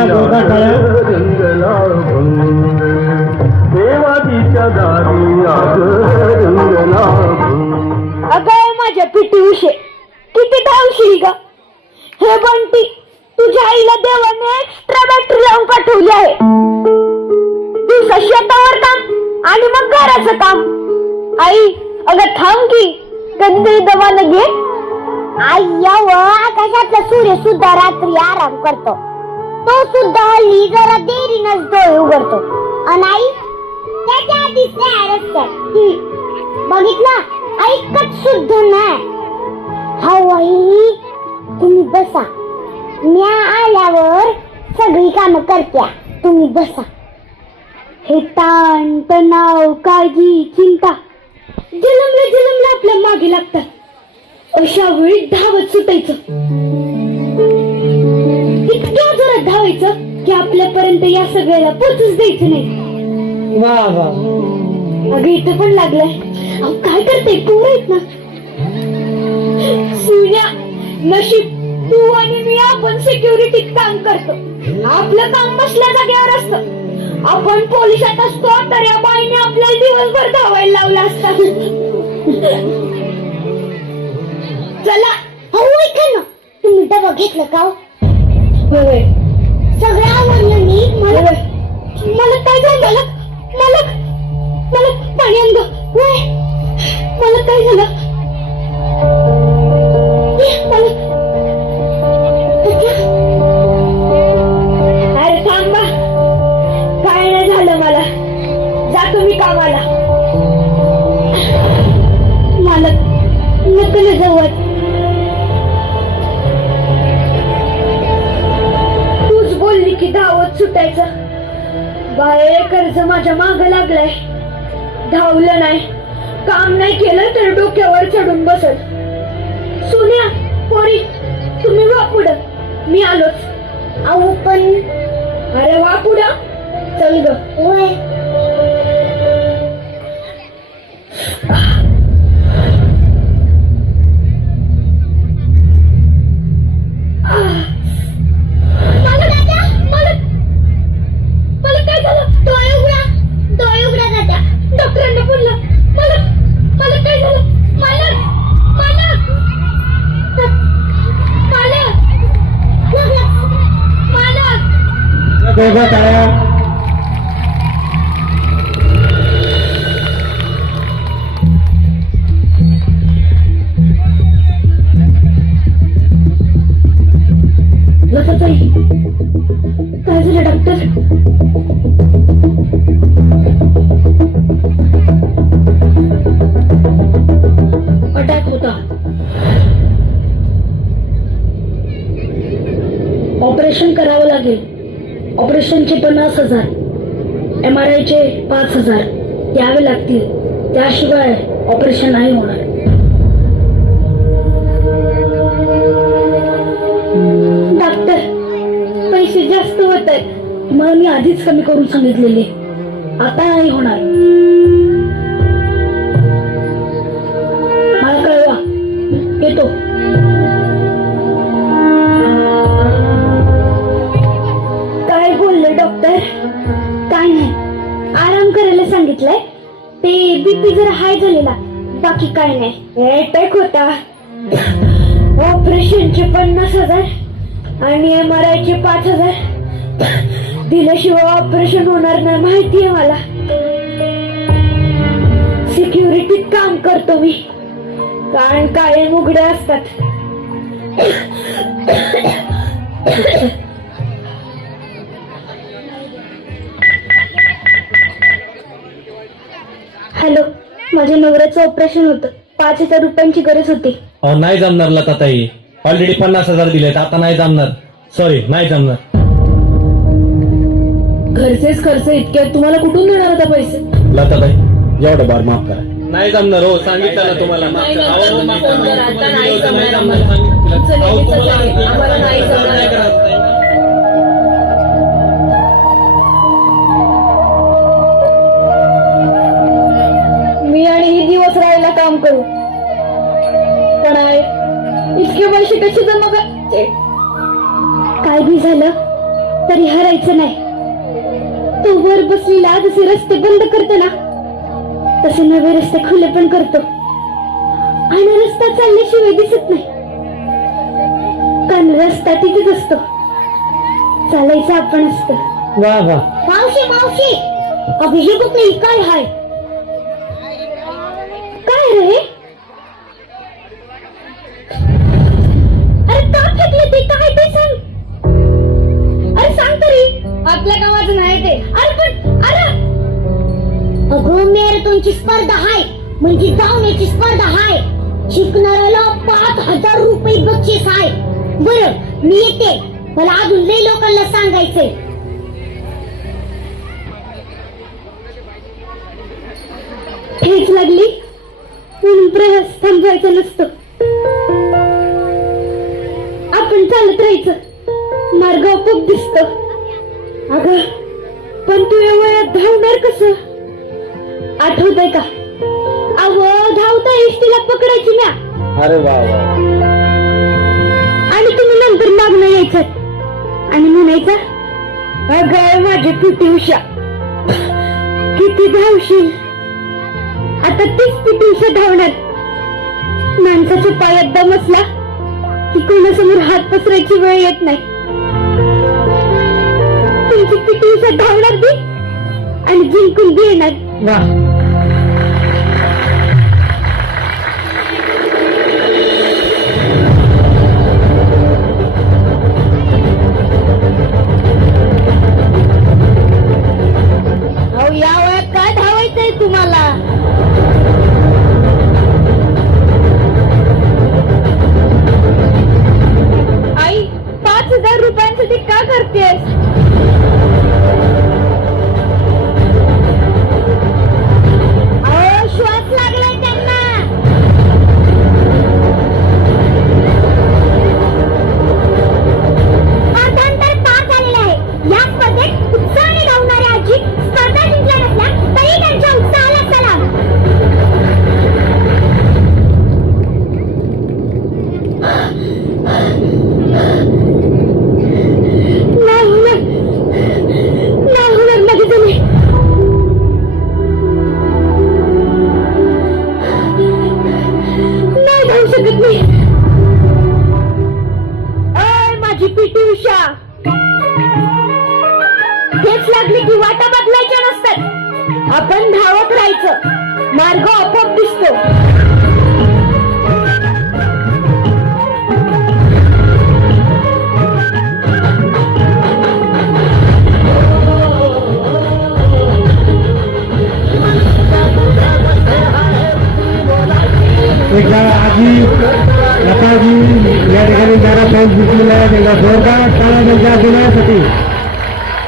टाळ्या जोरदार टाळ्या. अगं माझ्या पिटी उशे किती धावशील ग. हे बंटी तुझ्या आईला देवाने एक्स्ट्रा बॅटरी लावून पाठवली आहे. दिवसा शेतावर काम आणि मग घराचं काम. आई अगं थांब की कधी दवानं घे. आय्या व आकाशातला सूर्य सुद्धा रात्री आराम करतो. तो सुद्धा हल्ली जरा देरीनच डोळे उघडतो. आणि आई त्याच्या आधी बघितलं ऐकत सुद्धा नाही. आई तुम्ही बसा, मी आल्यावर सगळी कामं करत्या, तुम्ही बसा. हे ताण तणाव काळजी चिंता जलमला आपल्या मागे लागतात. अशा वेळी धावत सुटायचं. इतक्या जोरात धावायचं की आपल्यापर्यंत या सगळ्याला पोचूच द्यायचं नाही. वा वा. अगं इथं पण लागलंय. काय करते पोर आहेत ना. सुन्या नशीब तू आणि मी आपण सिक्युरिटीत काम करतो. आपलं काम बसल्या जागेवर असतं. आपण पोलिसात असतो तर या बाईने आपल्याला दिवसभर धावायला लावला असता. चला हो ऐका ना, तुम्ही डबा घेतलं का? होय सगळं आवडलं नीट. मला काय झालं? मला पाणी आण गं. होय मला काय झालं? अरे थांबा, काय नाही झालं मला. जा तुम्ही कामाला. मला नकल जवळ तूच बोलली की धावत सुटायचं. बाय कर्ज माझ्या माग लागलाय. धावलं नाही काम नाही केलं तर डोक्यावर चढून बसल. सोन्या पोरी तुम्ही वा पुढं, मी आलोच. अहो पण अरे वा पुढं चल ग. मला काय झालं? डोळे उघडा दादा. डॉक्टरांना बोलला. मला काय झालं? जोरदार टाळ्या. लताताई काय झालं डॉक्टर? अटॅक होता. ऑपरेशन करावं लागेल. ऑपरेशनचे 50,000, MRI चे 5,000 द्यावे लागतील. त्याशिवाय ऑपरेशन नाही होणार. डॉक्टर पैसे जास्त होत आहेत. मला मी आधीच कमी करून सांगितलेले. आता नाही होणार. मला कळवा. येतो. काय बोलले डॉक्टर? काय नाही, आराम करायला सांगितलंय. ते BP जरा हाय झालेला, बाकी काय नाही. अटॅक होता. ऑपरेशनचे 50,000 आणि MRI चे 5,000 दिल्याशिवाय ऑपरेशन होणार नाही माहितीये मला. सिक्युरिटीत काम करतो मी, कारण कायम उघडे असतात. हॅलो, माझ्या नवऱ्याचं ऑपरेशन होतं. 5,000 रुपयांची गरज होती. नाही जमणार लताताई. ऑलरेडी 50,000 दिलेत. आता नाही जमणार. सॉरी, नाही जमणार. घरचेच खर्च इतके तुम्हाला कुठून देणार आता पैसे? लताताई एवढं बार माफ करा. नाही जमणार हो, सांगितलं ना तुम्हाला. मी आणि ही दिवस राहायला काम करू, पण आहे इतके पैसे कसे जमा करते? काय बी झालं तरी हरायचं नाही. तो वर बसलेला जसे रस्ते बंद करतो ना, तसे नवे रस्ते खुले पण करतो. आणि रस्ता चालल्याशिवाय दिसत नाही, कारण रस्ता तिथेच असतो, चालायचं आपण असतं. वा वा. मावशी मावशी, अगं हे बघ नाही, काय हाय? काय रे? अरे का फेकले ते? काय ते सांग. अरे सांग तरी. आपल्या गावाचं नाही ते. अरे पण अरे, अगं मॅरेथॉनची स्पर्धा हाय, म्हणजे धावण्याची स्पर्धा हाय. शिकणाऱ्याला 5,000 रुपये बक्षीस आहे. बरं मी येते, मला अजून लय लोकांना सांगायचंय. ठेच लागली म्हणून प्रवास थांबवायचा नसतो, आपण चालत राहायचं. मार्ग आपोआप दिसतो. अगं पण तू या वयात धावणार कसं? आठवतंय का? अहो धावता एसटीला पकडायची म्या. अरे वा वा. आणि तुम्ही नंतर मागणं यायचं आणि म्हणायचं, अगं माझी पीटी उषा किती धावशील. आता तीच पीटी उषा धावणार. माणसाच्या पायात दम असला की कोणासमोर हात पसरायची वेळ येत नाही. तुमची पीटी उषा धावणार बी आणि जिंकून बी येणार. वा. अहो या वयात काय धावायचंय तुम्हाला? आई 5,000 रुपयांसाठी का करतेस? अहो श्वास लागलाय त्यांना. स्पर्धांतर पार झालेलं आहे. या स्पर्धेत उत्साहाने धावणाऱ्या आजी स्पर्धा जिंकल्या नसल्या तरी त्यांच्या उत्साहाला सलाम. नाही होणार माझे जमे. नाही धावू शकत मी. अय माझी पीटी उषा, ठेच लागली की वाटा बदलायच्या नसतात, आपण धावत राहायचं. मार्ग आपोआप दिसतो. एकदा आजी लताजी या ठिकाणी जरा पाऊस दिसलेला आहे. त्यांना जोरदार टाळ्या त्यांच्या दिल्यासाठी